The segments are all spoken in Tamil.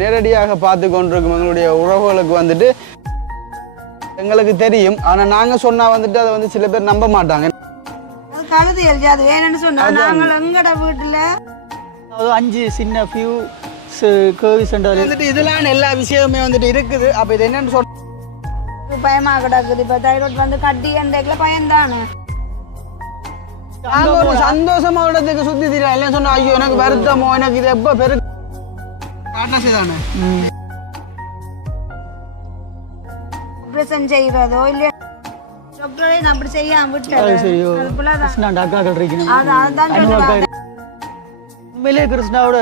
நேரடியாக பார்த்து கொண்டிருக்கும் எங்களுடைய உறவுகளுக்கு வந்துட்டு எங்களுக்கு தெரியும். ஆனா நாங்க சொன்னா வந்துட்டு அதை வந்து சில பேர் நம்ப மாட்டாங்க. கழுது அது வேணும்னு சொன்னா நாங்கள் எங்கட வீட்டுல 5 சின்ன ஃபியூ கேர்வி சென்டர் வந்துட்டு இதெல்லாம் எல்லா விஷயமே வந்துட்டு இருக்குது. அப்ப இது என்னன்னு சொல்ல பயமா கிடக்குது. இப்ப தைராய்டு வந்து கட்டி என்ற பயந்தானே நாங்க ஒரு சந்தோஷமா இடத்துக்கு சுத்தி தீரா இல்லைன்னு சொன்னா ஐயோ எனக்கு வருத்தமோ எனக்கு இது எப்ப பெரு தானே ஆபரேஷன் செய்யறதோ இல்ல டாக்டரே அப்படி செய்யாம விட்டுட்டாங்க. டாக்டர்கள் இருக்கணும். அதான் சொல்லுவாங்க. உண்மையிலே கிருஷ்ணாவோட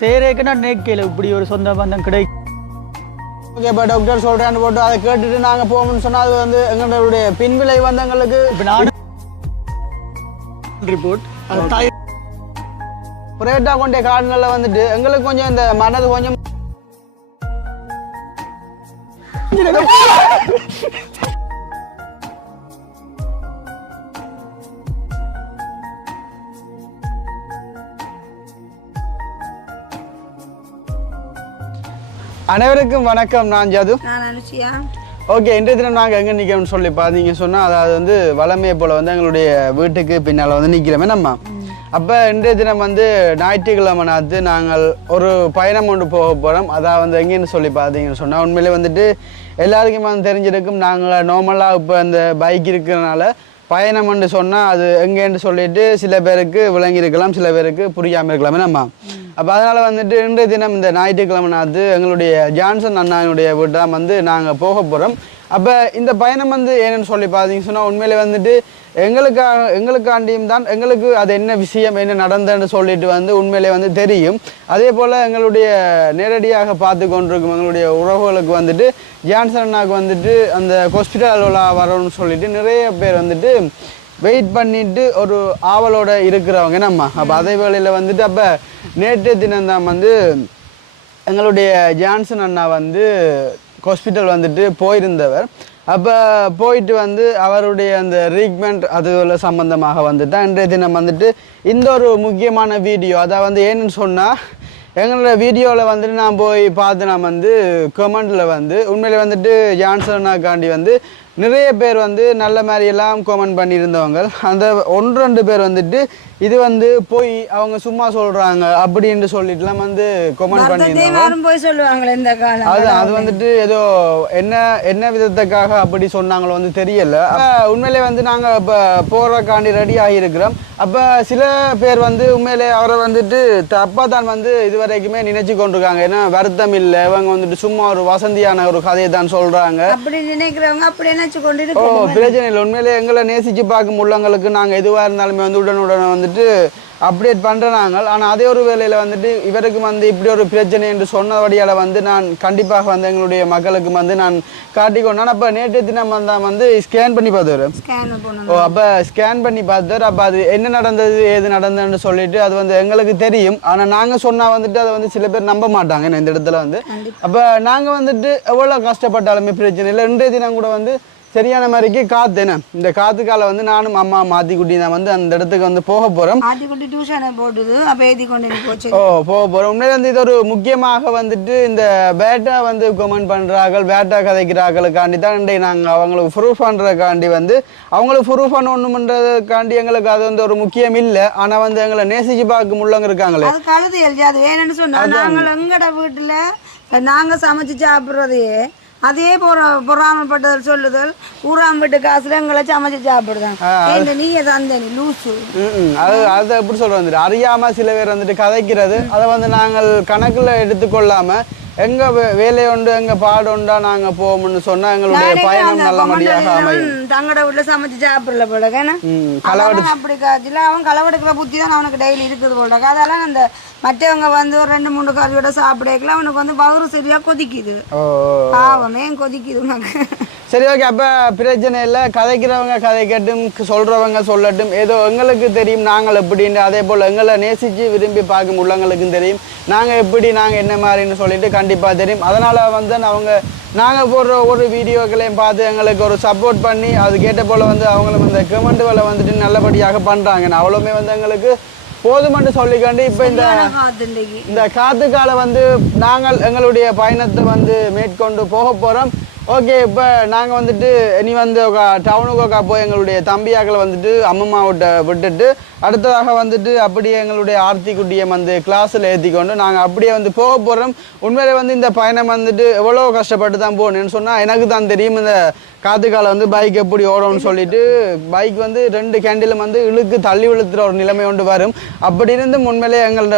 சேரேக்குன்னா நேக்கையில் இப்படி ஒரு சொந்த பந்தம் கிடைக்கும். ஓகே இப்போ டாக்டர் சொல்கிறேன்னு போட்டு அதை கேட்டுட்டு நாங்கள் போகணும்னு சொன்னால் அது வந்து எங்களுடைய பின்விளை வந்து எங்களுக்கு இப்போ நான் ரிப்போர்ட் ப்ரைவேட்டாக கொண்டே கார்டுனில் வந்துட்டு எங்களுக்கு கொஞ்சம் இந்த மனது கொஞ்சம் அனைவருக்கும் வணக்கம். நான் ஜது. ஓகே, இன்றைய தினம் நாங்கள் எங்கே நிற்கிறோம்னு சொல்லி பார்த்தீங்க சொன்னால் அதாவது வந்து வளமையை போல் வந்து எங்களுடைய வீட்டுக்கு பின்னால் வந்து நிற்கிறோமே நம்ம. அப்போ இன்றைய தினம் வந்து ஞாயிற்றுக்கிழமை நாத்து நாங்கள் ஒரு பயணம் கொண்டு போக போகிறோம். அதாவது வந்து எங்கேன்னு சொல்லி பார்த்தீங்கன்னு சொன்னால் உண்மையிலே வந்துட்டு எல்லாருக்குமே வந்து தெரிஞ்சிருக்கும். நாங்கள் நார்மலாக இப்போ அந்த பைக் இருக்கிறனால பயணம்னு சொன்னால் அது எங்கேன்னு சொல்லிட்டு சில பேருக்கு விளங்கியிருக்கலாம், சில பேருக்கு புரியாமல் இருக்கலாமே நம்ம. அப்போ அதனால் வந்துட்டு இன்றைய தினம் இந்த ஞாயிற்றுக்கிழமை நாத்து எங்களுடைய ஜான்சன் அண்ணானுடைய வீட்டை வந்து நாங்கள் போக போகிறோம். அப்போ இந்த பயணம் வந்து ஏன்னு சொல்லி பார்த்தீங்கன்னு சொன்னால் உண்மையிலே வந்துட்டு எங்களுக்காண்டியும் தான் எங்களுக்கு அது என்ன விஷயம் என்ன நடந்ததுன்னு சொல்லிட்டு வந்து உண்மையிலே வந்து தெரியும். அதே போல் எங்களுடைய நேரடியாக பார்த்து கொண்டிருக்கும் எங்களுடைய உறவுகளுக்கு வந்துட்டு ஜான்சன் அண்ணாவுக்கு வந்துட்டு அந்த ஹாஸ்பிட்டல் வரணும்னு சொல்லிட்டு நிறைய பேர் வந்துட்டு வெயிட் பண்ணிட்டு ஒரு ஆவலோட இருக்கிறவங்க நம்ம. அப்போ அதே வேளையில் வந்துட்டு அப்போ நேற்று தினம்தான் வந்து எங்களுடைய ஜான்சன் அண்ணா வந்து ஹாஸ்பிட்டல் வந்துட்டு போயிருந்தவர். அப்போ போயிட்டு வந்து அவருடைய அந்த ட்ரீட்மெண்ட் அதுல சம்பந்தமாக வந்துட்டு இன்றைய தினம் வந்துட்டு இந்த ஒரு முக்கியமான வீடியோ அதை வந்து ஏன்னு சொன்னால் எங்களோட வீடியோவில் வந்துட்டு நான் போய் பார்த்து நான் வந்து கமெண்டில் வந்து உண்மையில வந்துட்டு ஜான்சனாக்காண்டி வந்து நிறைய பேர் வந்து நல்ல மாதிரி எல்லாம் கமெண்ட் பண்ணியிருந்தவங்க. அந்த 1-2 பேர் வந்துட்டு இது வந்து போய் அவங்க சும்மா சொல்கிறாங்க அப்படின்னு சொல்லிட்டுலாம் வந்து கமெண்ட் பண்ணியிருந்தாங்க. அது வந்துட்டு ஏதோ என்ன விதத்துக்காக அப்படி சொன்னாங்களோ வந்து தெரியலை. உண்மையிலே வந்து நாங்கள் இப்போ போகிறக்காண்டி ரெடி ஆகியிருக்கிறோம். அப்போ சில பேர் வந்து உண்மையிலே அவரை வந்துட்டு தப்பாக தான் வந்து இது வரைக்குமே நினைச்சு கொண்டிருக்காங்க. ஏன்னா வருத்தம் இல்லை, இவங்க வந்துட்டு சும்மா ஒரு வசந்தியான ஒரு கதையை தான் சொல்கிறாங்க அப்படி நினைக்கிறவங்க அப்படி பிரச்சனை இல்லை. உண்மையிலே எங்களை நேசிச்சு பார்க்கும் உள்ளவங்களுக்கு நாங்கள் எதுவாக இருந்தாலுமே வந்து உடனுடனே வந்துட்டு அப்டேட் பண்ணுறாங்க. ஆனால் அதே ஒரு வேளையில் வந்துட்டு இவருக்கு வந்து இப்படி ஒரு பிரச்சனை என்று சொன்னபடியால் வந்து நான் கண்டிப்பாக வந்து எங்களுடைய மக்களுக்கு வந்து நான் காட்டிக்கொண்டேன். அப்போ நேற்று தினம் வந்து ஸ்கேன் பண்ணி பார்த்தாரு. அப்போ ஸ்கேன் பண்ணி பார்த்தாரு. அப்போ அது என்ன நடந்தது ஏது நடந்ததுன்னு சொல்லிட்டு அது வந்து எங்களுக்கு தெரியும். ஆனால் நாங்கள் சொன்னால் வந்துட்டு அதை வந்து சில பேர் நம்ப மாட்டாங்க இந்த இடத்துல வந்து. அப்போ நாங்கள் வந்துட்டு எவ்வளோ கஷ்டப்பட்டாலுமே பிரச்சனை இல்லை. இன்றைய தினம் கூட வந்து சரியான மாதிரிக்கு காத்து என்ன இந்த காத்து கால வந்து நானும் அம்மா மாத்திக்குட்டி தான் வந்து அந்த இடத்துக்கு வந்து போக போறோம். போக போறோம். உண்மையில வந்து இது ஒரு முக்கியமாக வந்துட்டு இந்த பேட்டா வந்து கமெண்ட் பண்றார்கள், பேட்டா கதைக்கிறார்களுக்காண்டி தான் இன்றைக்கு நாங்கள் அவங்களுக்கு ப்ரூஃப் பண்றதுக்காண்டி வந்து அவங்களுக்கு ப்ரூஃப் பண்ணணும்ன்றதுக்காண்டி எங்களுக்கு அது வந்து ஒரு முக்கியம் இல்லை. ஆனா வந்து எங்களை நேசிச்சு பார்க்க உள்ளவங்க இருக்காங்களே கழுது அது வேணும்னு சொன்னா நாங்கள் எங்கட வீட்டுல நாங்க சமைச்சு சாப்பிடுறதையே அதே பொறாமப்பட்டதல் சொல்லுதல் ஊராம் வீட்டு காசுல எங்களை சமைச்சு சாப்பிடுதான் நீங்க தந்தனி லூசு. அது எப்படி சொல்ற வந்துட்டு அறியாம சில பேர் வந்துட்டு கதைக்கிறது அதை வந்து நாங்கள் கணக்குல எடுத்துக்கொள்ளாம எங்க வேலையை உண்டு எங்க பாடு உண்டா நாங்க போவோம்னு சொன்னா எங்களுடைய பயணம் நல்லபடியாக அமையும். தங்கட வீட்டுல சமைச்சு சாப்பிடல போல அப்படி காய்ச்சல அவன் களவெடுக்கிற புத்தி தான் அவனுக்கு டெய்லி இருக்குது போல. அதெல்லாம் அந்த மற்றவங்க வந்து ஒரு 2-3 காரியோட சாப்பிடல அவனுக்கு வந்து பவுரு சரியா கொதிக்குது. பாவமே கொதிக்குது உனக்கு. சரி, ஓகே. அப்போ பிரச்சனை இல்லை. கதைக்கிறவங்க கதை கேட்டும் சொல்கிறவங்க சொல்லட்டும். ஏதோ எங்களுக்கு தெரியும் நாங்கள் எப்படின்னு. அதே போல் எங்களை நேசித்து விரும்பி பார்க்கும் உள்ளவங்களுக்கும் தெரியும் நாங்கள் எப்படி நாங்கள் என்ன மாதிரின்னு சொல்லிட்டு கண்டிப்பாக தெரியும். அதனால் வந்து நாங்கள் போடுற ஒவ்வொரு வீடியோக்களையும் பார்த்து எங்களுக்கு ஒரு சப்போர்ட் பண்ணி அது கேட்ட போல் வந்து அவங்களும் அந்த கமெண்ட்டுகளை வந்துட்டு நல்லபடியாக பண்ணுறாங்க. அவ்வளோமே வந்து எங்களுக்கு போதுமென்று சொல்லிக்கொண்டு இப்போ இந்த காத்து கால வந்து நாங்கள் எங்களுடைய பயணத்தை வந்து மேற்கொண்டு போக போகிறோம். ஓகே, இப்போ நாங்கள் வந்துட்டு இனி வந்து டவுனுக்கு போய் எங்களுடைய தம்பியாக்களை வந்துட்டு அம்மம்மாவிட்ட விட்டுட்டு அடுத்ததாக வந்துட்டு அப்படியே எங்களுடைய ஆர்த்தி குட்டியை வந்து கிளாஸில் ஏற்றிக்கொண்டு நாங்கள் அப்படியே வந்து போக போகிறோம். உண்மையிலே வந்து இந்த பயணம் வந்துட்டு எவ்வளோ கஷ்டப்பட்டு தான் போகணுன்னு சொன்னால் எனக்கு தான் தெரியும். இந்த காத்து காலம் வந்து பைக் எப்படி ஓடும்னு சொல்லிட்டு பைக் வந்து 2 கேண்டிலும் வந்து இழுக்கு தள்ளி விழுத்துற ஒரு நிலைமை கொண்டு வரும். அப்படி இருந்து உண்மையிலே எங்களோட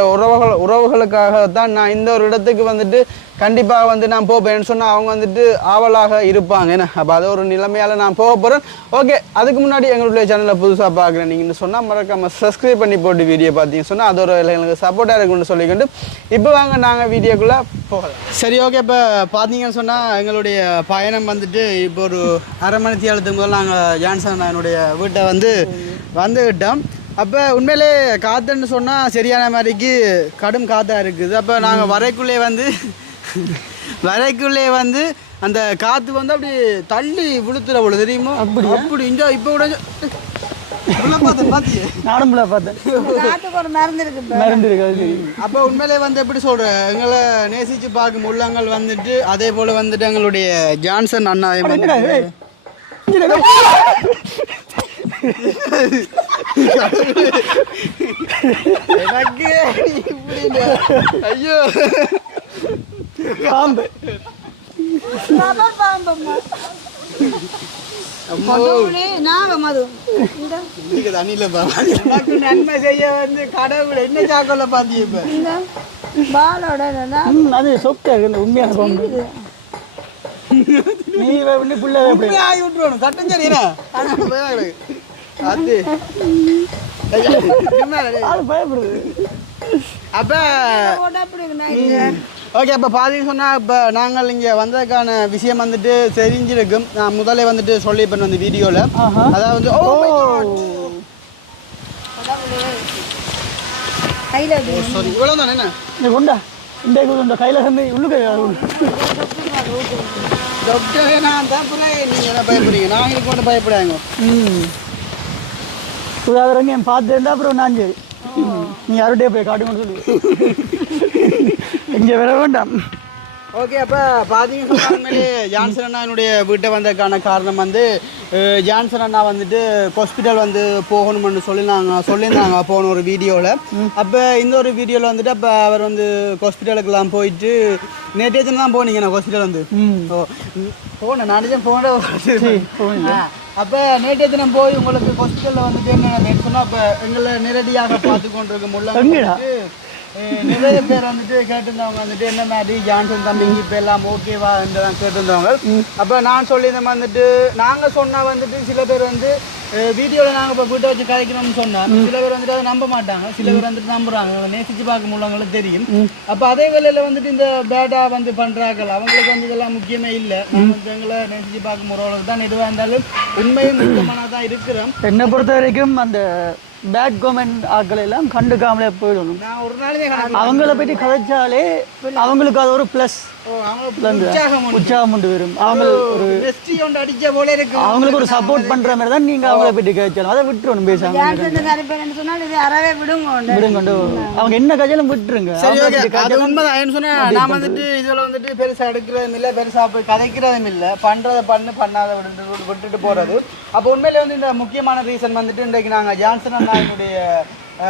உறவுகளுக்காகத்தான் நான் இந்த ஒரு இடத்துக்கு வந்துட்டு கண்டிப்பாக வந்து நான் போவேன்னு சொன்னால் அவங்க வந்துட்டு ஆவலாக இருப்பாங்க. ஏன்னா அப்போ அது ஒரு நிலைமையால் நான் போக போகிறேன். ஓகே, அதுக்கு முன்னாடி எங்களுடைய சேனலை புதுசாக பார்க்குறேன் நீங்கள் சொன்னால் மறக்காமல் சப்ஸ்கிரைப் பண்ணி போட்டு வீடியோ பார்த்தீங்கன்னு சொன்னால் அது ஒரு எங்களுக்கு சப்போர்ட்டாக இருக்குன்னு சொல்லிக்கிட்டு இப்போ வாங்க நாங்கள் வீடியோக்குள்ளே போகலாம். சரி, ஓகே. இப்போ பார்த்தீங்கன்னு சொன்னால் எங்களுடைய பயணம் வந்துட்டு இப்போ ஒரு அரை மணி தேலத்துக்கு முதல்ல நாங்கள் ஜான்சன் என்னுடைய வீட்டை வந்துவிட்டோம். அப்போ உண்மையிலே காற்றுன்னு சொன்னால் சரியான மாதிரிக்கு கடும் காற்றாக இருக்குது. அப்போ நாங்கள் வரைக்குள்ளே வந்து அந்த காற்று வந்து அப்படி தள்ளி விழுத்துற போல தெரியுமோ அப்படி இங்கே இப்போ கூட அப்போ உண்மையிலே வந்து எப்படி சொல்கிறேன், எங்களை நேசித்து பார்க்கும் உள்ளங்கள் வந்துட்டு அதே போல் வந்துட்டு எங்களுடைய ஜான்சன் அண்ணா எனக்கு ஐயோ பாம்பு நன்மை செய்ய வந்து கடவுள் என்ன சாக்கோல பாத்தி அது சொக்க உண்மையான பாம்பு. நீ விட்டுருவணும் சட்டம் சரியா பயப்படுது. அப்ப ஓகே, அப்போ பார்த்தீங்கன்னு சொன்னால் இப்போ நாங்கள் இங்கே வந்ததுக்கான விஷயம் வந்துட்டு தெரிஞ்சிருக்கும். நான் முதலே வந்துட்டு சொல்லிப்பேன் அந்த வீடியோவில். அதாவது சாரி இவ்வளோ தானே என்ன கொண்டா இந்த கையில் சந்தை உள்ளுக்கு நான் தப்புல நீங்கள் என்ன பயப்படுறீங்க, நான் இதுக்கு மட்டும் பயப்படாங்க. உதாரணங்க என் பார்த்துருந்தா அப்புறம் நான் சரி நீ யாருடைய போய் காட்டுங்கன்னு சொல்லி இங்கே வர வேண்டாம். ஓகே, அப்போ பார்த்தீங்கன்னா உண்மையிலே ஜான்சன் அண்ணா என்னுடைய வீட்டை வந்ததுக்கான காரணம் வந்து ஜான்சன் அண்ணா வந்துட்டு ஹாஸ்பிட்டல் வந்து போகணும்னு சொல்லியிருந்தாங்க போன ஒரு வீடியோவில். அப்போ இந்த ஒரு வீடியோவில் வந்துட்டு அப்போ அவர் வந்து ஹாஸ்பிட்டலுக்கெல்லாம் போயிட்டு நேற்றே தான் போனீங்க. நான் ஹாஸ்பிட்டல் வந்து போனேன் நானே போனேன். அப்போ நேற்றைய தினம் போய் உங்களுக்கு ஹாஸ்பிட்டலில் வந்துட்டு என்ன சொன்னால் அப்போ எங்களை நேரடியாக பார்த்து கொண்டிருக்கும் உள்ள நிறைய பேர் வந்துட்டு கேட்டிருந்தவங்க வந்துட்டு என்ன மாதிரி ஜான்சன் தம்பிக்கு இப்போ எல்லாம் ஓகேவா என்றதான் கேட்டிருந்தவங்க. அப்போ நான் சொல்லியிருந்தேன் வந்துட்டு நாங்கள் சொன்னால் வந்துட்டு சில பேர் வந்து வீடியோவில் நாங்கள் இப்போ வீட்டை வச்சு கதைக்கணும்னு சொன்னால் சில பேர் வந்துட்டு அதை நம்ப மாட்டாங்க, சில பேர் வந்துட்டு நம்புறாங்க, நேசிச்சு பார்க்க முடியவங்களுக்கு தெரியும். அப்போ அதே வேலையில் வந்துட்டு இந்த பேடாக வந்து பண்ணுறாங்க அவங்களுக்கு வந்து இதெல்லாம் முக்கியமே இல்லை. நாங்கள் எங்களை நேசிச்சு பார்க்க முடியவங்களுக்கு தான் எதுவாக இருந்தாலும் உண்மையும் முக்கியமானதாக தான் இருக்கிறோம். என்னை பொறுத்த வரைக்கும் அந்த பேட் கமெண்ட் ஆட்கள் எல்லாம் கண்டுக்காமலே போயிடணும். அவங்கள பற்றி கதைச்சாலே அவங்களுக்கு அது ஒரு ப்ளஸ் உற்சாகம் உண்டு வரும். அவங்களுக்கு ஒரு சப்போர்ட் பண்ற மாதிரி தான் நீங்க அவங்கள பற்றி கதைச்சாலும் அதை விட்டுருணும். பேசாம விடுங்க, அவங்க என்ன கதையாலும் விட்டுருங்க. நான் வந்துட்டு இதுல வந்துட்டு பெருசா எடுக்கிறதும் இல்லை, பெருசா போய் கதைக்கிறதும் இல்லை, பண்றதை பண்ணாத விட்டுட்டு போறது. அப்போ உண்மையில வந்து இந்த முக்கியமான ரீசன் வந்துட்டு இன்றைக்கு நாங்க ஜான்சன் அண்ணாவுடைய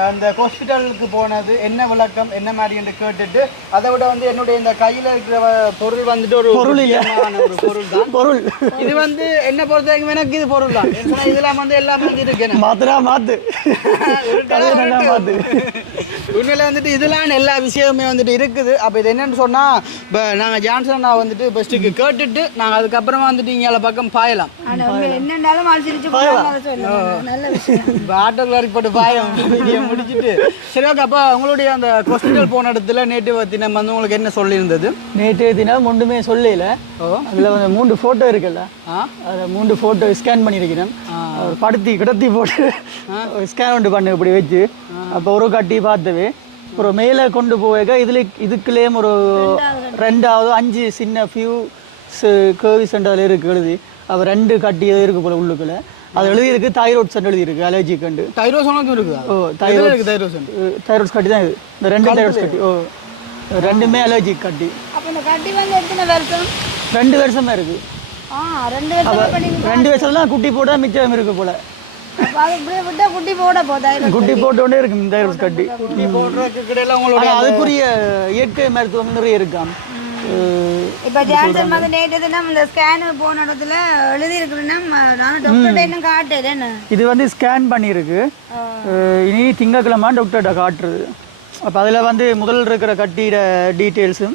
அந்த ஹாஸ்பிட்டலுக்கு போனது என்ன விளக்கம் என்ன மாதிரி என்று கேட்டுட்டு அதை விட வந்து என்னுடைய இந்த கையில் இருக்கிற பொருள் வந்துட்டு ஒரு பொருள் தான். பொருள் இது வந்து என்ன பொறுத்த வரைக்கும் எனக்கு இது பொருள் தான். இதெல்லாம் வந்து எல்லாமே இருக்கு உண்மையில வந்துட்டு இதெல்லாம் எல்லா விஷயமுமே வந்துட்டு இருக்குது. அப்போ இது என்னன்னு சொன்னா இப்போ நாங்கள் ஜான்சன் நான் வந்துட்டு ஃபர்ஸ்ட்டுக்கு கேட்டுட்டு நாங்கள் அதுக்கப்புறமா வந்துட்டு இங்கே பக்கம் பாயலாம். ஆட்டோக்குள்ள போட்டு பாயம் முடிச்சுட்டு சரி ஓகே. அப்போ உங்களுடைய அந்த ஹாஸ்பிட்டல் போன இடத்துல நேற்று தினம் வந்து உங்களுக்கு என்ன சொல்லியிருந்தது? நேற்று தினம் ஒன்றுமே சொல்லல. அதில் வந்து 3 ஃபோட்டோ இருக்குல்ல, அதில் 3 ஃபோட்டோ ஸ்கேன் பண்ணியிருக்கிறேன். படுத்தி கிடத்தி போட்டு ஸ்கேன் ஒன்று பண்ணு இப்படி வச்சு அப்போ ஒரு கட்டி பார்த்தவே ஒரு மேலே கொண்டு போக இதுக்குள்ளேயும் ஒரு 2வது 5 சின்ன ஃபியூ கேர்வி சென்டரில் இருக்குது எழுதி அப்போ 2 கட்டி இருக்கு போல் உள்ளுக்குள்ள. அது எழுதியிருக்கு தைரோட்ஸ் எழுதியிருக்கு அலர்ஜி கண்டு. தைரோசனும் இருக்குதா? ஓ தைரோட்ஸ் கட்டி தான் இது. இந்த 2 தைரோட்ஸ் கட்டி. ஓ 2மே அலர்ஜி கட்டி. அப்ப இந்த கட்டி வந்து எத்தனை வருஷம்? 2 வருஷமா இருக்கு. 2 வருஷம் பண்ணீங்க. 2 வருஷம்லாம் குட்டி போட மிச்சம் இருக்கு போல. அப்ப அது இப்படியே விட்டா குட்டி போட போதா? குட்டி போட்டோண்டே இருக்கு இந்த தைரோட்ஸ் கட்டி. போடுறதுக்கு கிடையில உங்களோட அதுக்குரிய இயற்கை மருத்துவம் நிறைய இருக்காம். இப்ப ஜான்சன் வந்து நேற்று தினம் இந்த ஸ்கேனு போன இடத்துல எழுதி இருக்குன்னா நானும் டாக்டர்கிட்ட இன்னும் காட்டுறேன். இது வந்து ஸ்கேன் பண்ணியிருக்கு. இனி திங்கக்கிழமை டாக்டர்கிட்ட காட்டுறது. அப்போ அதில் வந்து முதல் இருக்கிற கட்டிட டீட்டெயில்ஸும்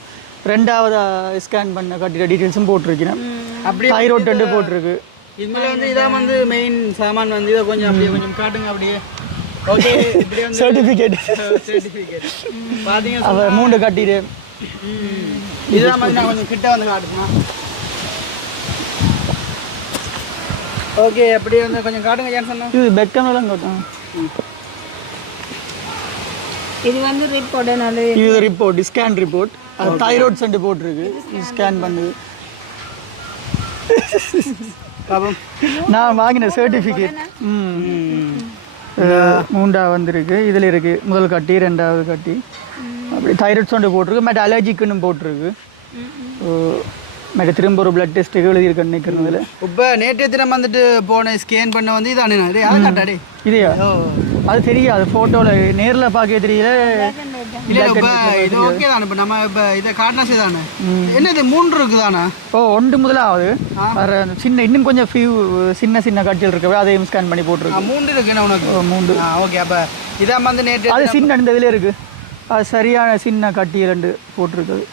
2வது ஸ்கேன் பண்ண கட்டிட டீட்டெயில்ஸும் போட்டிருக்கிறேன். அப்படி தைரோட் 2 போட்டிருக்கு. இதுல வந்து இதான் வந்து மெயின் சாமான் வந்து இதை கொஞ்சம் அப்படியே கொஞ்சம் காட்டுங்க அப்படியே. ஓகே இப்படி வந்து சர்டிஃபிகேட் பாத்தீங்க அவ 3 கட்டிடு. இதுதான் மாதிரி நான் கொஞ்சம் கிட்ட வந்து காட்டுமா. ஓகே அப்படியே வந்து கொஞ்சம் காட்டுங்க ஜான்சன். இது பெக்கம்லாம் காட்டும். இது வந்து ரிப்போர்ட் நல்ல இது ரிப்போர்ட் ஸ்கேன் ரிப்போர்ட். அது தைராய்டு சென்ட் போட்டுருக்கு. ஸ்கேன் பண்ணுது. பாப்போம். நான் வாங்கின சர்டிஃபிகேட் 3 வந்திருக்கு. இதில் இருக்குது முதல் கட்டி 2வது கட்டி. அப்படி தைராய்டு சென்ட் போட்டிருக்கு. மற்ற அலர்ஜிக்குன்னு போட்டிருக்கு. மற்ற திரும்ப ஒரு பிளட் டெஸ்ட்டுக்கு எழுதியிருக்கேன் நினைக்கிறதுல. இப்போ நேற்று தினம் வந்துட்டு போன ஸ்கேன் பண்ண வந்து இதானே அதை காட்டாடே இதையா? அது தெரியாது ஃபோட்டோவில் நேரில் பார்க்க தெரியல. இல்லை இப்போ இது ஓகே தானே. இப்போ நம்ம இப்போ இதை காட்டினா செய்தானே என்ன இது 3 இருக்குதானே? ஓ 1 முதலாவது வேறு சின்ன இன்னும் கொஞ்சம் சின்ன கட்டிகள் இருக்கவே அதையும் ஸ்கேன் பண்ணி போட்டிருக்கு. 3 இருக்குண்ணா உனக்கு? 3. ஓகே அப்போ இதான் வந்து நேற்று அது சின்ன இந்த இதில் இருக்குது. அது சரியான சின்ன கட்டி 2 போட்டிருக்குது.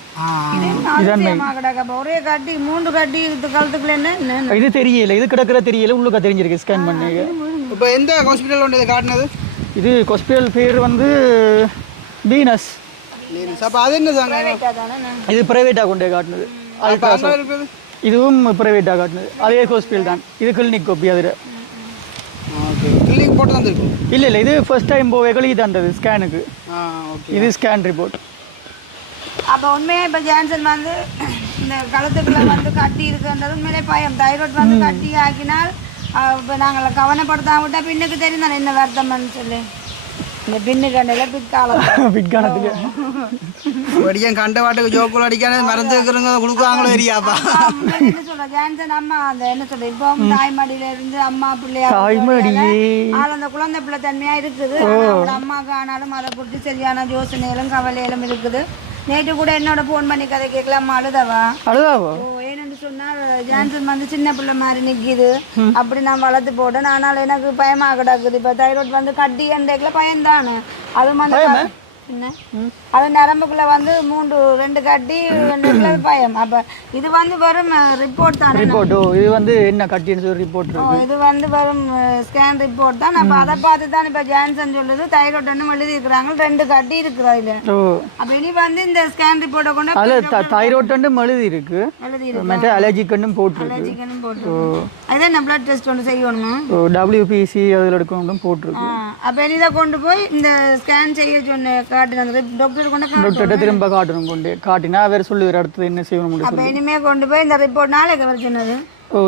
ஒரே கட்டி 3 கட்டி கழுத்துக்குள்ள என்ன இது தெரியல. இது கிடக்கிற தெரியல. உள்ளுக்க தெரிஞ்சிருக்கு ஸ்கேன் பண்ணி. இப்போ எந்த ஹாஸ்பிட்டல் ஒன்று இதை காட்டினது? இது ஹாஸ்பிட்டல் பேர் வந்து வீனஸ். அப்போ அது என்ன சாங்க? இது ப்ரைவேட்டாக கொண்டே காட்டினது. இதுவும் ப்ரைவேட்டாக காட்டினது. அதே ஹாஸ்பிட்டல் தான். இது கிளினிக் கோப்பி. அதில் கிளினிக் போட்டு தந்துருக்கும். இல்லை இது ஃபர்ஸ்ட் டைம் போவே கழுகி தந்தது ஸ்கேனுக்கு. இது ஸ்கேன் ரிப்போர்ட். அப்போ உண்மையாக இப்போ ஜான்சன் வந்து இந்த கழுத்துக்குள்ள வந்து கட்டி இருக்குன்றது உண்மையிலே பயம். தைராய்டு வந்து கட்டி ஆக்கினால் இப்போ நாங்கள் கவனப்படுத்தாம விட்டால் பின்னுக்கு தெரியும் தானே என்ன வருத்தம்னு சொல்லி. இந்த பின்னு கண்டையில் பிற்காலத்துக்கு படிக்க கண்ட வாட்டுக்கு ஜோக்குள் அடிக்கானது மறந்து இருக்கிறவங்க கொடுக்குறாங்களோ தெரியாப்பா. என்ன சொல்கிறேன் ஜான்சன் அம்மா அந்த என்ன சொல்கிறேன் இப்போ தாய்மடியில இருந்து அம்மா பிள்ளையா அந்த குழந்தை பிள்ளை தன்மையாக இருக்குது. அவங்களோட அம்மாவுக்கு ஆனாலும் அதை குறித்து சரியான யோசனைகளும் கவலைகளும் இருக்குது. நேற்று கூட என்னோட ஃபோன் பண்ணி கதை கேட்கலாமா அழுதாவா? ஏன்னு சொன்னால் ஜான்சன் வந்து சின்ன பிள்ளை மாதிரி நிற்கிது. அப்படி நான் வளர்த்து போட்டேன். ஆனால் எனக்கு பயமாக கிடக்குது. இப்போ தைராய்டு வந்து கட்டி எண்டேக்கில் பயந்தானு அது வந்து என்ன அது நரம்புக்குள்ள வந்து 2 கட்டி 2 பயம். அப்ப இது வந்து வெறும் ரிப்போர்ட் தான். ரிப்போர்ட் இது வந்து என்ன கட்டின்னு சொல்லி ரிப்போர்ட் இருக்கு. இது வந்து வெறும் ஸ்கேன் ரிப்போர்ட் தான். அப்ப அதை பார்த்து தான் இப்ப ஜான்சன் சொல்லுது தைராய்டுன்னு எழுதி இருக்கிறாங்க. 2 கட்டி இருக்குது அதுல. அப்ப இனி வந்து இந்த ஸ்கேன் ரிப்போர்ட்டை கொண்டு அதுல தைராய்டுன்னு எழுதி இருக்கு. மற்ற அலர்ஜிக்குன்னு போட்டுருக்கு. அலர்ஜிக்குன்னு போட்டுருக்கு. அதான் நம்ம பிளட் டெஸ்ட் ஒன்று செய்யணுமா? WPC அதில் எடுக்கணும் போட்டுருக்கு. அப்ப இனி இதை கொண்டு போய் இந்த ஸ்கேன் செய்ய சொன்ன டாக்டர் திரும்ப காட்டணும். கொண்டு காட்டினா அவர் சொல்லுவார் அடுத்தது என்ன செய்யணும். அப்போ இனிமே கொண்டு போய் இந்த ரிப்போர்ட் நாளைக்கு வர சொன்னது.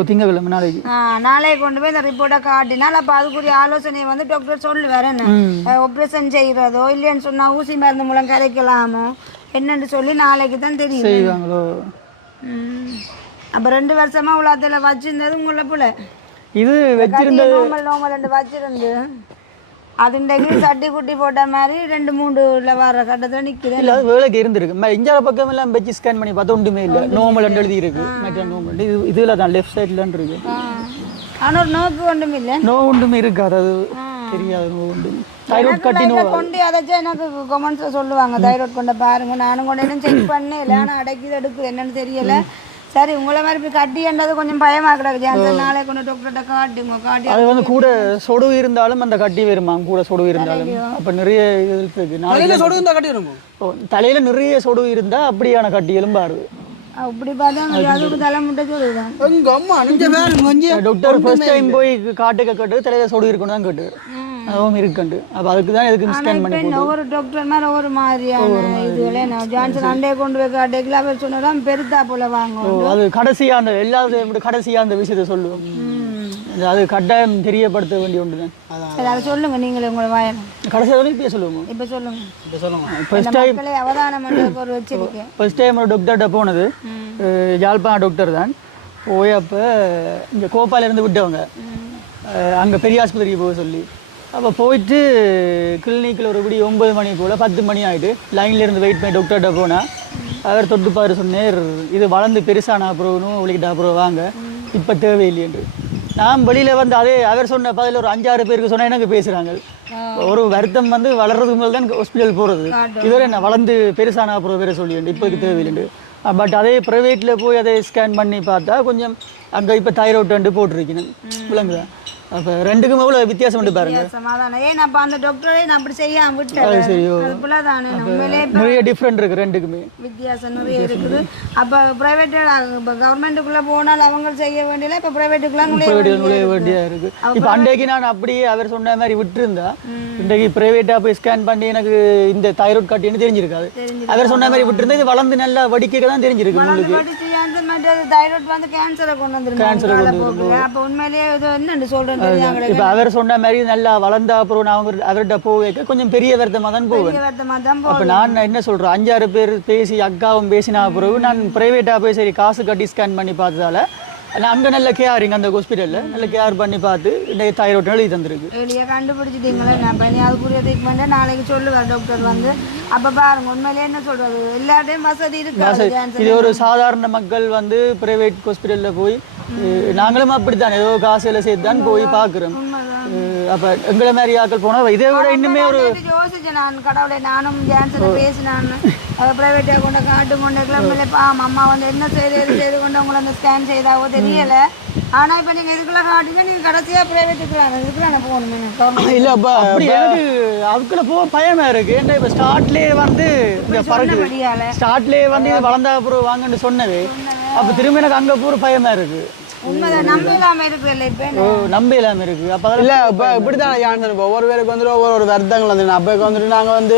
திங்கக்கிழமை நாளைக்கு. நாளைக்கு கொண்டு போய் இந்த ரிப்போர்ட்டை காட்டினால் அப்போ அதுக்குரிய ஆலோசனையை வந்து டாக்டர் சொல்லுவார். என்ன ஆப்ரேஷன் செய்கிறதோ இல்லைன்னு சொன்னால் ஊசி மருந்து மூலம் கரைக்கலாமோ என்னன்னு சொல்லி நாளைக்கு தான் தெரியும் செய்வாங்களோ. அப்போ 2 வருஷமா உலகத்தில் வச்சிருந்தது உங்களை பிள்ளை இது வச்சிருந்தது நோமல் 2 வச்சிருந்து அது இன்றைக்கு சட்டி குட்டி போட்ட மாதிரி 2-3 வர கட்டத்தில் நிற்குது. இல்லை அது வேலைக்கு இருந்திருக்கு. இஞ்சால பக்கம் எல்லாம் வச்சு ஸ்கேன் பண்ணி பார்த்தா ஒன்றுமே இல்லை. நோமல் எழுதி இருக்கு. நோமல் இதில் தான் லெஃப்ட் சைட்லன்னு இருக்கு. ஆனால் நோக்கு ஒன்றும் இல்லை. ஒன்றுமே இருக்காது. அது தெரியாது. தைராய்டு கட்டி கொண்டு அதாச்சும் எனக்கு கமெண்ட்ஸை சொல்லுவாங்க தைராய்டு கொண்ட பாருங்க. நானும் கொண்டு என்ன செக் பண்ணல. ஆனால் அடைக்குது எடுக்குது என்னன்னு தெரியல. சரி உங்களை மாதிரி இப்போ கட்டின்றது கொஞ்சம் பயமாக கிடக்கு. ஜான்சன் நாளை கொண்டு டாக்டர்கிட்ட காட்டி அது வந்து கூட சொடுவு இருந்தாலும் அந்த கட்டி வருமா கூட சொடுவு இருந்தாலும். அப்போ நிறைய இது இருக்கு. தலையில சொடுவு இருந்தால் கட்டி இருக்கும். தலையில நிறைய சொடுவு இருந்தால் அப்படியான கட்டி எலும்பாரு. அப்படி பார்த்தா அதுக்கு தலை முட்டை சொல்லுதான். டாக்டர் ஃபர்ஸ்ட் டைம் போய் காட்டு தலையில சொடுவு இருக்கணும் தான் கேட்டு அதுவும் இருக்குண்டு. அப்போ அதுக்கு தான் எதுக்கு ஸ்கேன் பண்ணி ஒவ்வொரு டாக்டர் மாதிரி ஒவ்வொரு மாதிரியான இதுகளே நான் ஜான்சன் அண்டே கொண்டு போய் காட்டிக்கல அவர் சொன்னதான் பெருத்தா போல வாங்க. அது கடைசியாக அந்த எல்லாத்தையும் கடைசியாக அந்த விஷயத்தை சொல்லுவோம். அது கட்டாயம் தெரியப்படுத்த வேண்டிய ஒன்று தான். சரி அதை சொல்லுங்க நீங்களே உங்களை வாயல் கடைசி வரைக்கும் இப்போ சொல்லுவோம். இப்போ சொல்லுங்க. ஃபர்ஸ்ட் டைம் அவதானம் ஒரு வச்சிருக்கேன். ஃபர்ஸ்ட் டைம் ஒரு டாக்டர்கிட்ட போனது யாழ்ப்பாண டாக்டர் தான். போய் அப்போ இங்கே கோப்பாலேருந்து விட்டவங்க அங்கே பெரிய ஆஸ்பத்திரிக்கு போக சொல்லி அப்போ போயிட்டு கிளினிக்கில் ஒரு படி 9 மணி போல் 10 மணி ஆகிட்டு லைனில் இருந்து வெயிட் பண்ணி டாக்டர்கிட்ட போனால் அவர் தொட்டுப்பாரு சொன்னார், இது வளர்ந்து பெருசான அப்புறம் உங்களுக்கிட்ட அப்புறம் வாங்க, இப்போ தேவையில்லையன்று. நான் வெளியில் வந்து அதே அவர் சொன்ன பதில் ஒரு 5-6 பேருக்கு சொன்னால் எனக்கு பேசுகிறாங்க. ஒரு வருத்தம் வந்து வளர்றதுக்கு முதல் தான் ஹாஸ்பிட்டல் போகிறது, இதுவரை என்ன வளர்ந்து பெருசான அப்புறம் வேறு சொல்லிண்டு இப்போக்கு தேவையில்லைண்டு. பட் அதே ப்ரைவேட்டில் போய் அதை ஸ்கேன் பண்ணி பார்த்தா கொஞ்சம் அங்கே இப்போ தைராய்டு போட்டிருக்கணும் விளங்குதா. அப்போ ரெண்டுக்கும் எவ்வளோ வித்தியாசம் வந்து பாருங்க. ஏன் அப்போ அந்த டாக்டரே நான் அப்படி செய்யாம விட்டேன். சரியோ நிறைய டிஃப்ரெண்ட் இருக்குது, ரெண்டுக்குமே வித்தியாசம் நிறைய இருக்குது. அப்போ ப்ரைவேட் இப்போ கவர்மெண்ட்டுக்குள்ளே போனால் அவங்க செய்ய வேண்டியல இப்போ ப்ரைவேட்டுக்குலாம் நுழைய வேண்டியதாக இருக்குது. இப்போ அன்றைக்கு நான் அப்படியே அவர் சொன்ன மாதிரி விட்டுருந்தா இன்றைக்கு ப்ரைவேட்டாக போய் ஸ்கேன் பண்ணி எனக்கு இந்த தைராய்டு கட்டின்னு தெரிஞ்சிருக்காது. அவர் சொன்ன மாதிரி விட்டுருந்தா இது வளர்ந்து நல்லா வடிக்க தான் தெரிஞ்சிருக்கு உங்களுக்கு. தைராய்டு வந்து கேன்சரை கொண்டு வந்துருக்காங்க. அப்போ உண்மையிலேயே இது என்னன்னு சொல்கிறேன். இப்போ அவர் சொன்ன மாதிரி நல்லா வளர்ந்தா அப்புறம் நான் அவர்கிட்ட போக கொஞ்சம் பெரிய வருத்தமாக தான் போவேன். அப்போ நான் என்ன சொல்கிறேன், 5-6 பேர் பேசி அக்காவும் பேசினா பிறகு நான் ப்ரைவேட்டாக போய் சரி காசு கட்டி ஸ்கேன் பண்ணி பார்த்ததால நான் அங்கே நல்ல கேரிங் அந்த ஹாஸ்பிட்டலில் நல்ல கேர் பண்ணி பார்த்து இன்றைக்கு தைராய்டு எழுதி தந்துருக்கு. வெளியே கண்டுபிடிச்சிட்டீங்களே நான் பண்ணி அதுக்குரிய ட்ரீட்மெண்ட்டை நாளைக்கு சொல்லுவேன் டாக்டர் வந்து. அப்போ பாருங்க உண்மையிலே என்ன சொல்கிறது, எல்லாத்தையும் வசதி இருக்காது. இது ஒரு சாதாரண மக்கள் வந்து ப்ரைவேட் ஹாஸ்பிட்டலில் போய் நாங்களும் அப்படித்தான் ஏதோ காசுல சேர்த்து தான் போய் பார்க்குறோம். அப்போ எங்களை மாதிரி ஆக்கள் போனால் இதை விட இன்னுமே ஒரு யோசிச்சேன் நான். கடவுளை நானும் ஜான்சனை பேசினான் ப்ரைவேட்டாக கொண்டு காட்டு கொண்டு கிளம்பல அம்மா வந்து என்ன செய்து கொண்டு உங்களை அந்த ஸ்கேன் செய்தாவோ தெரியலை. ஆனால் இப்போ நீங்கள் இதுக்குள்ள காட்டுங்க, நீங்கள் கடைசியாக ப்ரைவேட்டுக்குலாம் போகணுமே. இல்லைப்பா அப்படி எனக்கு அதுக்குள்ள போக பயமாக இருக்குது. ஏன்னா இப்போ ஸ்டார்ட்லேயே வந்து இந்த பறக்கு ஸ்டார்ட்லேயே வந்து இது வளர்ந்தா அப்புறம் வாங்கன்னு சொன்னது. அப்போ திரும்ப எனக்கு அங்கே போகிற பயமாக இருக்குது. நம்ப இல்லாமல் இருக்குல்ல இப்போ நம்ப இல்லாமல் இருக்குது. அப்போ இல்லை இப்போ இப்படி தான் ஜான்சன் இப்போ ஒவ்வொரு பேருக்கு வந்துட்டு ஒவ்வொரு வருத்தங்கள் வந்துடும். அப்போ வந்துட்டு நாங்கள் வந்து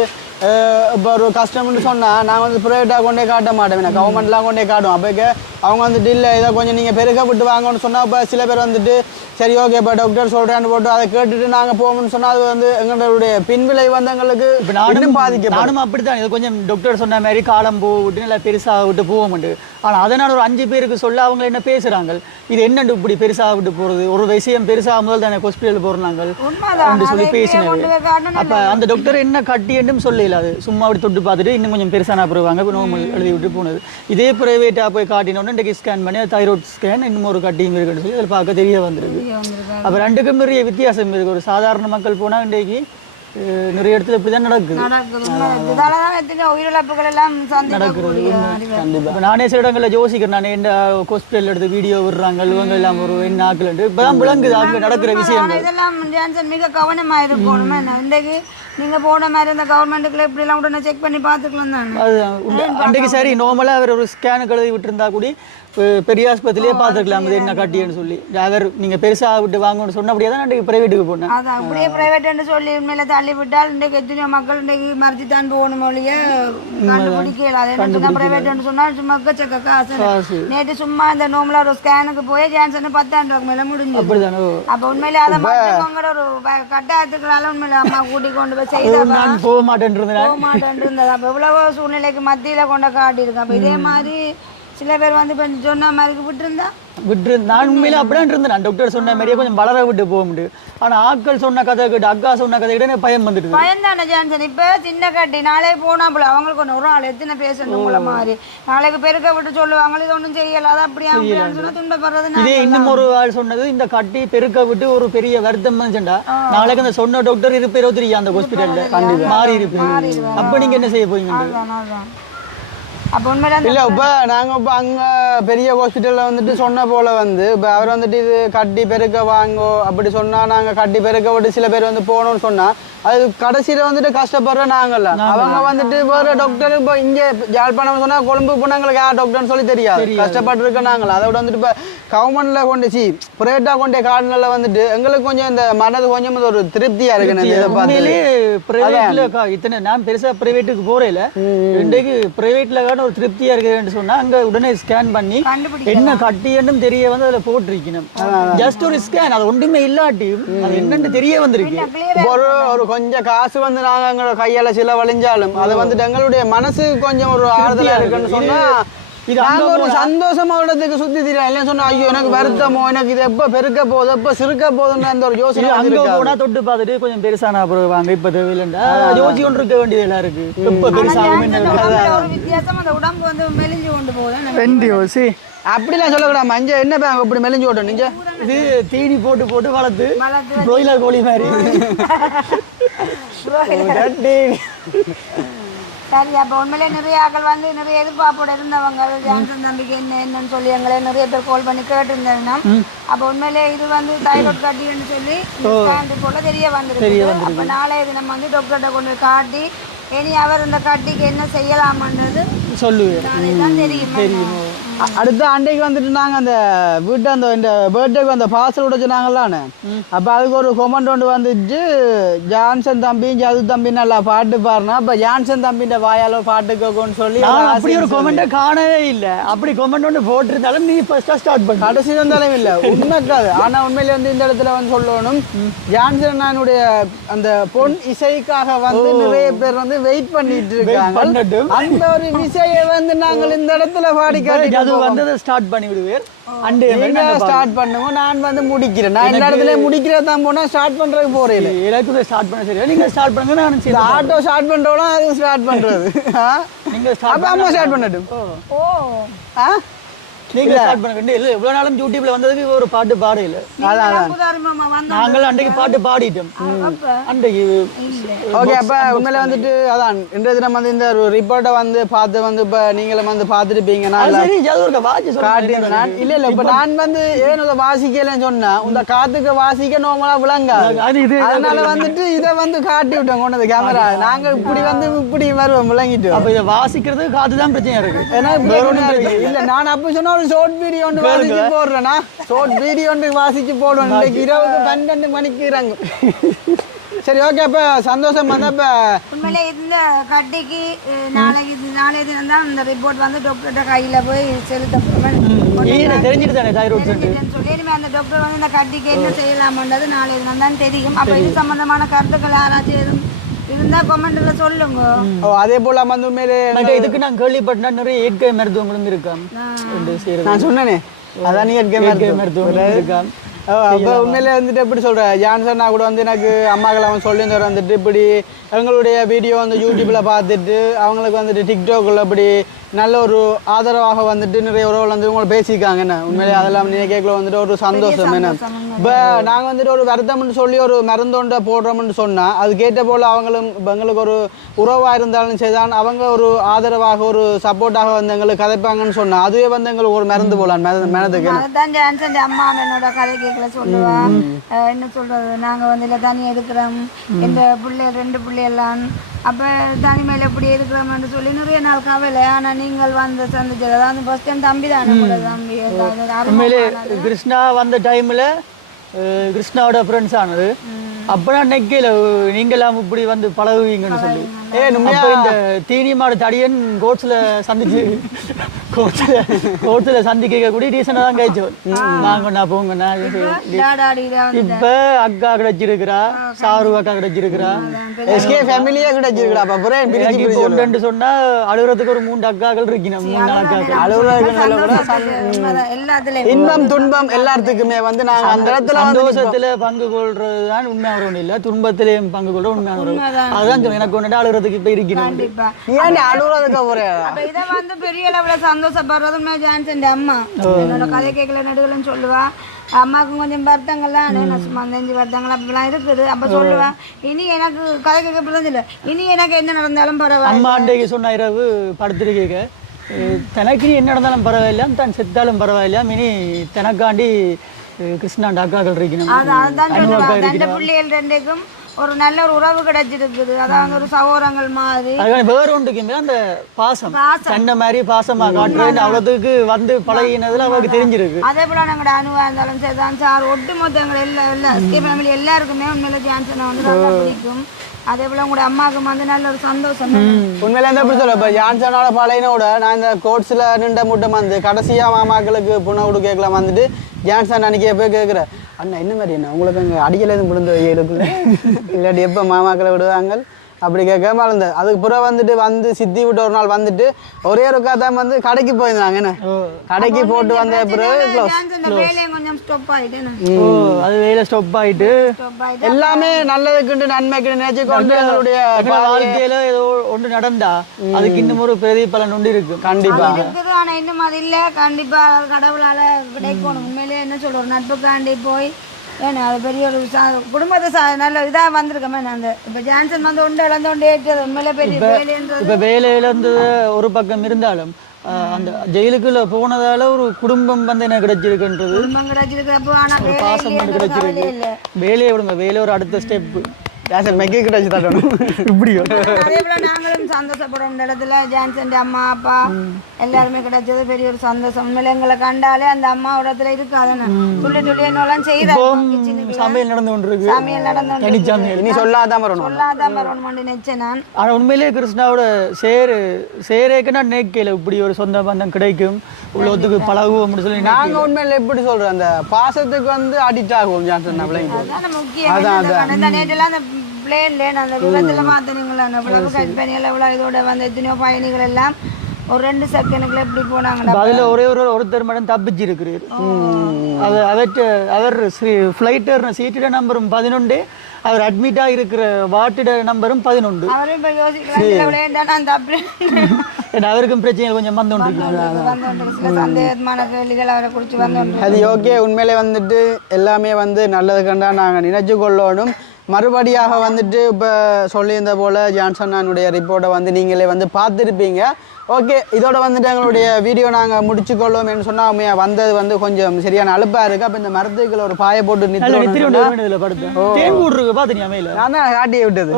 இப்போ ஒரு கஸ்டமர்னு சொன்னால் நாங்கள் வந்து ப்ரைவேட்டாக கொண்டே காட்ட மாட்டோம், கவர்மெண்ட்லாம் கொண்டே காட்டுவோம். அப்போக்கு அவங்க வந்துட்டு இல்லை இதை கொஞ்சம் நீங்கள் பெருக்க விட்டு வாங்கன்னு சொன்னால் இப்போ சில பேர் வந்துட்டு சரி ஓகே இப்போ டாக்டர் சொல்கிறேன்னு போட்டு அதை கேட்டுட்டு நாங்கள் போகணும்னு சொன்னால் அது வந்து எங்களுடைய பின்விளை வந்து எங்களுக்கு இப்போ நானும் பாதிக்க நானும் அப்படி தான். இது கொஞ்சம் டாக்டர் சொன்ன மாதிரி காலம் விட்டு நல்லா பெருசாக விட்டு போக மாட்டேன். ஆனால் அதனால் ஒரு 5 பேருக்கு சொல்ல அவங்க என்ன பேசுகிறாங்க, இது என்னண்டு இப்படி பெருசாக விட்டு போகிறது, ஒரு விஷயம் பெருசாக முதல் தானே ஹாஸ்பிட்டல் போகிறாங்க அப்படின்னு சொல்லி பேசினது. அப்போ அந்த டாக்டர் என்ன கட்டி என்றும் சொல்லல, அது சும்மா அப்படி தொட்டு பார்த்துட்டு இன்னும் கொஞ்சம் பெருசாக போடுவாங்க. இப்போ நோமல் எழுதி விட்டு போனது. இதே ப்ரைவேட்டாக போய் காட்டினோன்னு இன்றைக்கு ஸ்கேன் பண்ணி தைராய்டு ஸ்கேன் இன்னும் ஒரு கட்டிங் இருக்குன்னு சொல்லி அதில் பார்க்க தெரிய வந்துருக்கு. அப்போ ரெண்டுக்கும் நிறைய வித்தியாசம் இருக்குது. ஒரு சாதாரண மக்கள் போனால் இன்றைக்கு நிறைய இடத்துல இப்படி தான் நடக்குது. இப்போ நானே சில இடங்களில் யோசிக்கிறேன், நான் என்ன ஹாஸ்பிட்டல் எடுத்து வீடியோ விடுறாங்க இவங்க எல்லாம் ஒரு என்ன ஆக்கலன்ட்டு இப்போ தான் விளங்குது அங்கே நடக்கிற விஷயங்கள். இதெல்லாம் மிக கவனமாக இருக்கணும். இன்றைக்கு நீங்கள் போன மாதிரி இந்த கவர்மெண்ட்டுக்குள்ள இப்படிலாம் உடனே செக் பண்ணி பார்த்துக்கலாம் தானே. அதுதான் அன்றைக்கு சரி நார்மலாக அவர் ஒரு ஸ்கேனு கழுவி விட்டுருந்தா கூட பெரிய ஆஸ்பத்திரியே பார்த்துருக்கலாம் அது என்ன கட்டின்னு சொல்லி. அவர் நீங்கள் பெருசாக விட்டு வாங்கணும்னு சொன்ன அப்படியே தான் இன்றைக்கு ப்ரைவேட்டுக்கு போனேன். அது அப்படியே ப்ரைவேட்டுன்னு சொல்லி உண்மையில தள்ளி விட்டால் இன்றைக்கு எத்தனையோ மக்கள் இன்றைக்கு மறைச்சி தான் போகணும் மொழிய கண்டுபிடிக்கல. அது என்ன ப்ரைவேட்டுன்னு சொன்னால் சும்மா எக்கச்சக்க காசு. நேற்று சும்மா இந்த நோம்பல ஒரு ஸ்கேனுக்கு போய் ஜான்சன் 10,000 ரூபாய்க்கு மேலே முடிஞ்சு. அப்போ உண்மையிலே அதை மட்டும் ஒரு கட்டாயத்துக்களால உண்மையில அம்மா கூட்டி கொண்டு போய் செய்தா போக மாட்டேன் இருந்தது. அப்போ எவ்வளவோ சூழ்நிலைக்கு மத்தியில் கொண்டு காட்டியிருக்கேன். அப்போ இதே மாதிரி சில பேர் வந்து இப்போ சொன்ன மாதிரி விட்டுருந்தா நான் உண்மையில அப்படிதான் இருந்தேன். டாக்டர் சொன்ன மாதிரியே கொஞ்சம் வளர விட்டு போக முடியும். ஆனால் ஆட்கள் சொன்ன கதை கேட்டு அக்கா சொன்ன கதை கிட்ட பயம் வந்துட்டு பயம் தானே ஜான்சன். இப்போ சின்ன கட்டி நாளே போனா போல அவங்களுக்கு ஒன்று ஒரு ஆள் எத்தனை பேசணும் உங்களை மாதிரி நாளைக்கு பெருக்க விட்டு சொல்லுவாங்க இது ஒன்றும் செய்யலாத அப்படியா சொன்னா துன்பப்படுறது. இதே இன்னும் ஒரு ஆள் சொன்னது இந்த கட்டி பெருக்க விட்டு ஒரு பெரிய வருத்தம் வந்துச்சுண்டா நாளைக்கு அந்த சொன்ன டாக்டர் இருப்பேரோ தெரியும் அந்த ஹாஸ்பிட்டல்ல மாறி இருப்பேன். அப்போ நீங்க என்ன செய்ய போறீங்க? இல்லை இப்போ நாங்கள் இப்போ அங்கே பெரிய ஹாஸ்பிட்டலில் வந்துட்டு சொன்ன போல் வந்து இப்போ அவர் வந்துட்டு இது கட்டி பெருக்க வாங்கோ அப்படி சொன்னால் நாங்கள் கட்டி பெருக்க விட்டு சில பேர் வந்து போகணும்னு சொன்னால் அது கடைசியில வந்துட்டு கஷ்டப்படுற நாங்கல்ல அவங்க வந்துட்டு வேற டாக்டர் இப்போ இங்க யாழ்ப்பாணம் சொன்னா கொழும்பு போனாங்களுக்கு யார் டாக்டர்னு சொல்லி தெரியாது கஷ்டப்பட்டு இருக்க நாங்கள் அதோட வந்துட்டு இப்போ கவர்மெண்ட்ல கொண்டு பிரைவேட்டா கொண்டே கார்டுல வந்துட்டு எங்களுக்கு கொஞ்சம் இந்த மனது கொஞ்சம் ஒரு திருப்தியா இருக்கு இத்தனை நான் பெருசா பிரைவேட்டுக்கு போறேல இன்றைக்கு பிரைவேட்ல ஒரு திருப்தியா இருக்குன்னு சொன்னா அங்க உடனே ஸ்கேன் பண்ணி என்ன கட்டியன்னு தெரிய வந்து அதுல போட்டிருக்கணும் ஜஸ்ட் ஒரு ஸ்கேன் அது ஒன்றுமே இல்லாட்டி அது என்னன்னு தெரிய வந்திருக்கு ஒரு கொஞ்சம் காசு வந்து நாங்க எங்களோட கையால சில வழிஞ்சாலும் அது வந்துட்டு எங்களுடைய மனசு கொஞ்சம் ஒரு ஆறுதலா இருக்குன்னு சொன்னா இது ஒரு சந்தோஷமா உள்ளதுக்கு சுத்தி தெரியல இல்லைன்னு சொன்னா ஐயோ எனக்கு வருத்தமோ எனக்கு இது எப்ப பெருக்க போகுது எப்ப சிறுக்க போகுதுன்னு அந்த ஒரு யோசனை அங்க போனா தொட்டு பார்த்துட்டு கொஞ்சம் பெருசான அப்புறம் வாங்க இப்ப தேவையில்லைண்டா யோசி கொண்டு இருக்க வேண்டியது எல்லாம் இருக்கு எப்ப பெருசாகும் வித்தியாசம் அந்த உடம்பு வந்து மெலிஞ்சு கொண்டு போகுது ரெண்டு யோசி அப்படிலாம் சொல்லக்கூடாது மஞ்சள் என்ன பேங்க இப்படி மெலிஞ்சு ஓட்டும் நீங்க இது தீனி போட்டு போட்டு வளர்த்து பிராய்லர் கோழி மாதிரி சரி அப்போ உண்மையிலே நிறைய ஆக்கள் வந்து நிறைய எதிர்பார்ப்போட இருந்தவங்க ஜான்சன் தம்பிக்கு என்னன்னு சொல்லி எங்களை நிறைய பேர் கால் பண்ணி கேட்டுருந்தேன்னா அப்போ உண்மையிலே இது வந்து தைராய்டு கட்டின்னு சொல்லி போல தெரிய வந்துருக்கு அப்போ நாளைய தினம் வந்து டாக்டர்கிட்ட கொண்டு காட்டி இனி அவர் இந்த கட்டிக்கு என்ன செய்யலாமன்றது சொல்லுவேன் தெரியும் அடுத்த ஆண்டைக்கு வந்துட்டு நாங்கள் அந்த வீட்டை அந்த இந்த பர்த்டேக்கு அந்த பார்சல் உடைச்சுனாங்களான்னு அப்போ அதுக்கு ஒரு கொமெண்ட் ஒன்று வந்துச்சு ஜான்சன் தம்பி ஜது தம்பி நல்லா பாட்டு பாருனா அப்போ ஜான்சன் தம்பின்ற வாயால் பாட்டு கேட்கும்னு சொல்லி அப்படி ஒரு கொமெண்ட்டை காணவே இல்லை அப்படி கொமெண்ட் ஒன்று போட்டிருந்தாலும் நீ ஃபர்ஸ்ட்டாக ஸ்டார்ட் பண்ண கடைசி வந்தாலும் இல்லை உண்மைக்காது ஆனால் உண்மையிலே வந்து இந்த இடத்துல வந்து சொல்லணும் ஜான்சன் நானுடைய அந்த பொன் இசைக்காக வந்து நிறைய பேர் வந்து வெயிட் பண்ணிட்டு இருக்காங்க அந்த ஒரு இசையை வந்து நாங்கள் இந்த இடத்துல பாடி காட்டி அது வந்து ஸ்டார்ட் பண்ணி விடுவேன் ஸ்டார்ட் பண்ணுவோம் நான் வந்து முடிக்கிறேன் நான் எல்லா இடத்துலயும் முடிக்கிறதா தான் போனா ஸ்டார்ட் பண்றதுக்கு போறேன் எல்லாருக்கும் ஸ்டார்ட் பண்ண சரி நீங்க ஸ்டார்ட் பண்ணுங்க நான் ஆட்டோ ஸ்டார்ட் பண்றோம் அது ஸ்டார்ட் பண்றது நீங்க அப்ப அம்மா ஸ்டார்ட் பண்ணட்டும் நீங்க ஸ்டார்ட் பண்ணுங்க இல்ல இவ்வளவு நாளும் யூடியூப்ல வந்ததுக்கு ஒரு பாட்டு பாடல நாங்கள் அன்றைக்கு பாட்டு பாடிட்டோம் அன்றைக்கு ஓகே அப்ப உண்மையில வந்துட்டு அதான் இன்றைய தினம் வந்து இந்த ரிப்போர்ட்டை வந்து பார்த்து வந்து இப்ப நீங்களும் வந்து பார்த்துருப்பீங்க இல்ல இல்ல இப்ப நான் வந்து ஏன் வாசிக்கலன்னு சொன்னா இந்த காத்துக்கு வாசிக்க நோமலா விளங்காது அதனால வந்துட்டு இதை வந்து காட்டி விட்டோம் கொண்டது கேமரா நாங்க இப்படி வந்து இப்படி வருவோம் விளங்கிட்டு அப்ப இதை வாசிக்கிறது காத்துதான் பிரச்சனை இருக்கு ஏன்னா இல்ல நான் அப்ப சொன்னா ஷார்ட் வீடியோ ஒன்று வாசிச்சு போடுறேன்னா ஷார்ட் வீடியோ ஒன்று வாசிச்சு போடுவேன் இன்னைக்கு 12 மணிக்கு இறங்கும் சரி ஓகே அப்ப சந்தோஷம் வந்து அப்ப உண்மையிலே இந்த கட்டிக்கு நாளைய தினம் தான் இந்த ரிப்போர்ட் வந்து டாக்டர்கிட்ட கையில போய் செலுத்தப்படுவேன் தெரிஞ்சுட்டு தானே தைராய்டு சொல்லி அந்த டாக்டர் வந்து இந்த கட்டிக்கு என்ன செய்யலாம்ன்றது நாளைய தினம் தான் தெரியும் அப்ப இது சம்பந்தமான கருத்துக்கள் யாராச்சும் இருந்தா கமெண்ட்ல சொல்லுங்க அதே போல வந்து உண்மையிலே இதுக்கு நான் கேள்விப்பட்டேன் நிறைய இயற்கை மருத்துவங்களும் இருக்காம் நான் சொன்னேனே அதான் இயற்கை மருத்துவம் இருக்காம் அப்போ உண்மையிலே வந்துட்டு எப்படி சொல்கிறேன் ஜான்சன்னா கூட வந்து எனக்கு அம்மாக்களை அவன் சொல்லியிருந்தவர் வந்துட்டு இப்படி எங்களுடைய வீடியோ வந்து யூடியூப்பில் பார்த்துட்டு அவங்களுக்கு வந்துட்டு டிக்டாக்கில் இப்படி நல்ல ஒரு ஆதரவாக வந்துட்டு நிறைய உறவுகள் வந்து உங்களை பேசியிருக்காங்க என்ன உண்மையிலே அதெல்லாம் நீங்கள் கேட்கல வந்துட்டு ஒரு சந்தோஷம் என்ன இப்போ நாங்கள் வந்துட்டு ஒரு வருத்தம்னு சொல்லி ஒரு மருந்தொண்டை போடுறோம்னு சொன்னால் அது கேட்ட போல் அவங்களும் இப்போ எங்களுக்கு ஒரு உறவாக இருந்தாலும் செய்தான் அவங்க ஒரு ஆதரவாக ஒரு சப்போர்ட்டாக வந்து எங்களுக்கு கதைப்பாங்கன்னு சொன்னால் அதுவே வந்து எங்களுக்கு ஒரு மருந்து போகலாம் மனதுக்கு அம்மா என்னோட கதை கேட்கல சொல்லுவா என்ன சொல்றது நாங்கள் வந்து இல்லை தனி எடுக்கிறோம் இந்த பிள்ளை 2 பிள்ளையெல்லாம் அப்போ தனிமையில் எப்படி இருக்கிறோம்னு சொல்லி நிறைய நாள் கவலை ஆனால் நீங்கள் வந்து சந்திச்சது அதாவது ஃபர்ஸ்ட் டைம் தம்பி தானே கூட தம்பி உண்மையிலே கிருஷ்ணா வந்த டைமில் கிருஷ்ணாவோட ஃப்ரெண்ட்ஸ் ஆனது அப்போதான் நெக்கையில் நீங்களாம் இப்படி வந்து பழகுவீங்கன்னு சொல்லி அப்போ இந்த தீனி மாடு தடியன் கோட்ஸில் சந்திச்சு கோட்ஸில் சந்திக்கக்கூடிய ரீசனாக தான் கழிச்சோம் வாங்கண்ணா போங்கண்ணா இப்போ அக்கா கிடைச்சிருக்கிறா சாரு அக்கா கிடைச்சிருக்கிறா எஸ்கே ஃபேமிலியே கிடைச்சிருக்கிறா சொன்னா அழுகுறதுக்கு ஒரு 3 அக்காக்கள் இருக்கணும் 3 அக்காக்கள் எல்லாத்துலயும் இன்பம் துன்பம் எல்லாத்துக்குமே வந்து நாங்கள் அந்த இடத்துல சந்தோஷத்துல பங்கு கொள்றது தான் உண்மையான ஒண்ணு இல்ல துன்பத்திலேயும் பங்கு கொள்ற உண்மையான அதுதான் சொல்றேன் எனக்கு ஒன்று அழுகுறதுக்கு இப்ப இருக்கணும் ஏன் அழுகுறதுக்கு போறேன் இதை வந்து பெரிய அளவுல சந்தோஷப்படுறதுமே ஜான்சன் அம்மா என்னோட கதை கேட்கல நடுகலன்னு சொல்லுவா அம்மாவுக்கு கொஞ்சம் வருத்தங்கள்லாம் சும்மா 5 வருத்தங்கள் அப்படிலாம் இருக்குது அப்ப சொல்லுவா இனி எனக்கு கதை கேட்க பிள்ளை இல்லை இனி எனக்கு என்ன நடந்தாலும் பரவாயில்ல அம்மா அன்றைக்கு சொன்ன இரவு படுத்திருக்கீங்க தனக்கு என்ன நடந்தாலும் பரவாயில்ல தான் செத்தாலும் பரவாயில்ல இனி தனக்காண்டி கிருஷ்ணாண்ட அக்காக்கள் இருக்கணும் அதான் பிள்ளைகள் 2க்கும் ஒரு நல்ல ஒரு உறவு கிடைச்சிருக்குது. அதாவது ஒரு சகோதரங்கள் மாதிரி. அதுக்கான வேற ஒன்றுக்குமே அந்த பாசம் சண்டை மாதிரி பாசமா காட்டுறது அவ்வளோத்துக்கு வந்து பழகினதுல அவருக்கு தெரிஞ்சிருக்கு. அதே போல நாங்களோட அனுவா இருந்தாலும் சரிதான் சார், ஒட்டுமொத்த எங்களை எல்லா எஸ்கே ஃபேமிலி எல்லாருக்குமே உண்மையில ஜான்சனை வந்து நல்லா பிடிக்கும். அதே போல உங்களோட அம்மாவுக்கு வந்து நல்ல ஒரு சந்தோஷம். உண்மையில எந்த எப்படி சொல்ல இப்போ ஜான்சனோட பழையனோட நான் இந்த கோர்ட்ஸில் நின்ற முட்டம் வந்து கடைசியாக மாமாக்களுக்கு புனவுடு கேட்கலாம் வந்துட்டு ஜான்சன் அன்னைக்கு போய் கேட்குறேன், அண்ணா என்ன மாதிரி என்ன உங்களுக்கு அங்கே அடிக்கல எதுவும் விழுந்து இருக்குல்ல இல்லாட்டி எப்போ மாமாக்களை விடுவாங்க அப்படி கேட்காம இருந்தது. அதுக்கு பிறகு வந்துட்டு வந்து சித்தி விட்டு ஒரு நாள் வந்துட்டு ஒரே ஒரு தான் வந்து கடைக்கு போயிருந்தாங்க. என்ன கடைக்கு போட்டு வந்த பிறகு கொஞ்சம் ஸ்டாப் ஆயிட்டு அது வேலை ஸ்டாப் ஆயிட்டு எல்லாமே நல்லதுக்குண்டு நன்மைக்கு நினைச்சு கொண்டு எங்களுடைய வாழ்க்கையில ஏதோ ஒன்று நடந்தா அதுக்கு இன்னும் ஒரு பெரிய பலன் ஒன்று இருக்கு. கண்டிப்பா இருக்குது. ஆனா இன்னும் அது இல்ல. கண்டிப்பா கடவுளால கிடைக்கணும். உண்மையிலேயே என்ன சொல்ற நட்புக்காண்டி போய் ஏன்னா அது பெரிய ஒரு குடும்பத்தை நல்ல இதாக வந்திருக்கமே. அந்த இப்போ ஜான்சன் வந்து ஒன்று இழந்தோண்டே உண்மையிலே பெரிய வேலைன்றது. இப்போ வேலையில இருந்து ஒரு பக்கம் இருந்தாலும் அந்த ஜெயிலுக்குள்ள போனதால ஒரு குடும்பம் வந்து என்ன கிடைச்சிருக்குன்றது குடும்பம் கிடைச்சிருக்கிறப்போ ஆனால் பாசம் கிடைச்சிருக்கு. வேலையை விடுங்க, வேலையை ஒரு அடுத்த ஸ்டெப்பு மெக்கி கிடைச்சி தட்டணும் இப்படியோ. அதே போல நாங்களும் சந்தோஷப்படும் இந்த இடத்துல ஜான்சன் அம்மா அப்பா எல்லாருமே கிடைச்சது பெரிய ஒரு சந்தோஷம். உண்மையில எங்களை கண்டாலே அந்த அம்மா இடத்துல இருக்காதுன்னு துள்ளி துள்ளி என்னெல்லாம் செய்தாங்க. சமையல் நடந்து கொண்டிருக்கு. சமையல் நடந்து நீ சொல்லாதான் வரணும் நினைச்சேன் நான். ஆனா உண்மையிலேயே கிருஷ்ணாவோட சேரேக்கு நான் நேக்கையில இப்படி ஒரு சொந்த பந்தம் கிடைக்கும் உலகத்துக்கு பழகுவோம் சொல்லி நாங்க உண்மையில எப்படி சொல்றோம் அந்த பாசத்துக்கு வந்து அடிக்ட் ஆகும் ஜான்சன் முக்கியம். பிளேன்லேன் அந்த விபத்துல மாத்தினீங்களா எவ்வளவு கம்பெனிகள் எவ்வளோ இதோட வந்து எத்தனையோ பயணிகள் எல்லாம் ஒரு 2 செகண்டுக்குள்ள எப்படி போனாங்க. அதுல ஒருத்தர் மட்டும் தப்பிச்சிருக்கிறார். அவர் ஃப்ளைட்டர் சீட்டிட நம்பரும் 11, அவர் அட்மிட்டா இருக்கிற வாட்டிட நம்பரும் 11. அவரும் இப்போ யோசிக்கலாம் அவருக்கும் பிரச்சனைகள் கொஞ்சம் வந்து சில சந்தேகமான கேள்விகள் அவரை குறித்து வந்து அது ஓகே. உண்மையிலே வந்துட்டு எல்லாமே வந்து நல்லது கண்டா நாங்கள் நினைச்சு கொள்ளணும். மறுபடியாக வந்துட்டு இப்போ சொல்லியிருந்த போல் ஜான்சனுடைய ரிப்போர்ட்டை வந்து நீங்களே வந்து பார்த்துருப்பீங்க. ஓகே, இதோட வந்துட்டு எங்களுடைய வீடியோ நாங்கள் முடிச்சுக்கொள்ளும் என்று சொன்னால் வந்தது வந்து கொஞ்சம் சரியான அலுப்பாக இருக்குது. அப்போ இந்த மரத்துக்கள் ஒரு பாயை போட்டு தேன்கூடு இருக்கு பார்த்துனியா மேல நான் தான் காட்டியே விட்டது.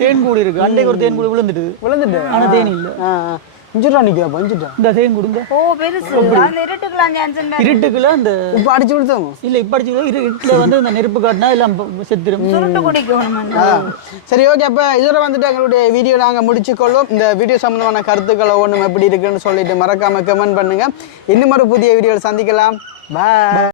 தேன்கூடு இருக்கு. அன்றைக்கு ஒரு தேன்கூடு விழுந்துட்டு ஆனால் தேன் இல்லை. இஞ்சுட்டா நிற்கிறப்ப இஞ்சுட்டா இந்த தேன் கொடுங்க. ஓ பெருசு அந்த இருட்டுக்குலாம் ஜான்சன் இருட்டுக்குள்ள அந்த இப்போ அடிச்சு விடுத்தோம் இல்லை இப்போ அடிச்சு இருட்டுல வந்து இந்த நெருப்பு காட்டினா எல்லாம் செத்துரும். சுருட்டு குடிக்கணும். சரி ஓகே. அப்போ இதோட வந்துட்டு எங்களுடைய வீடியோ நாங்கள் முடிச்சுக்கொள்ளும். இந்த வீடியோ சம்மந்தமான கருத்துக்களை ஒன்றும் எப்படி இருக்குன்னு சொல்லிட்டு மறக்காம கமெண்ட் பண்ணுங்க. இன்னும் ஒரு புதிய வீடியோவில் சந்திக்கலாம். பாய்.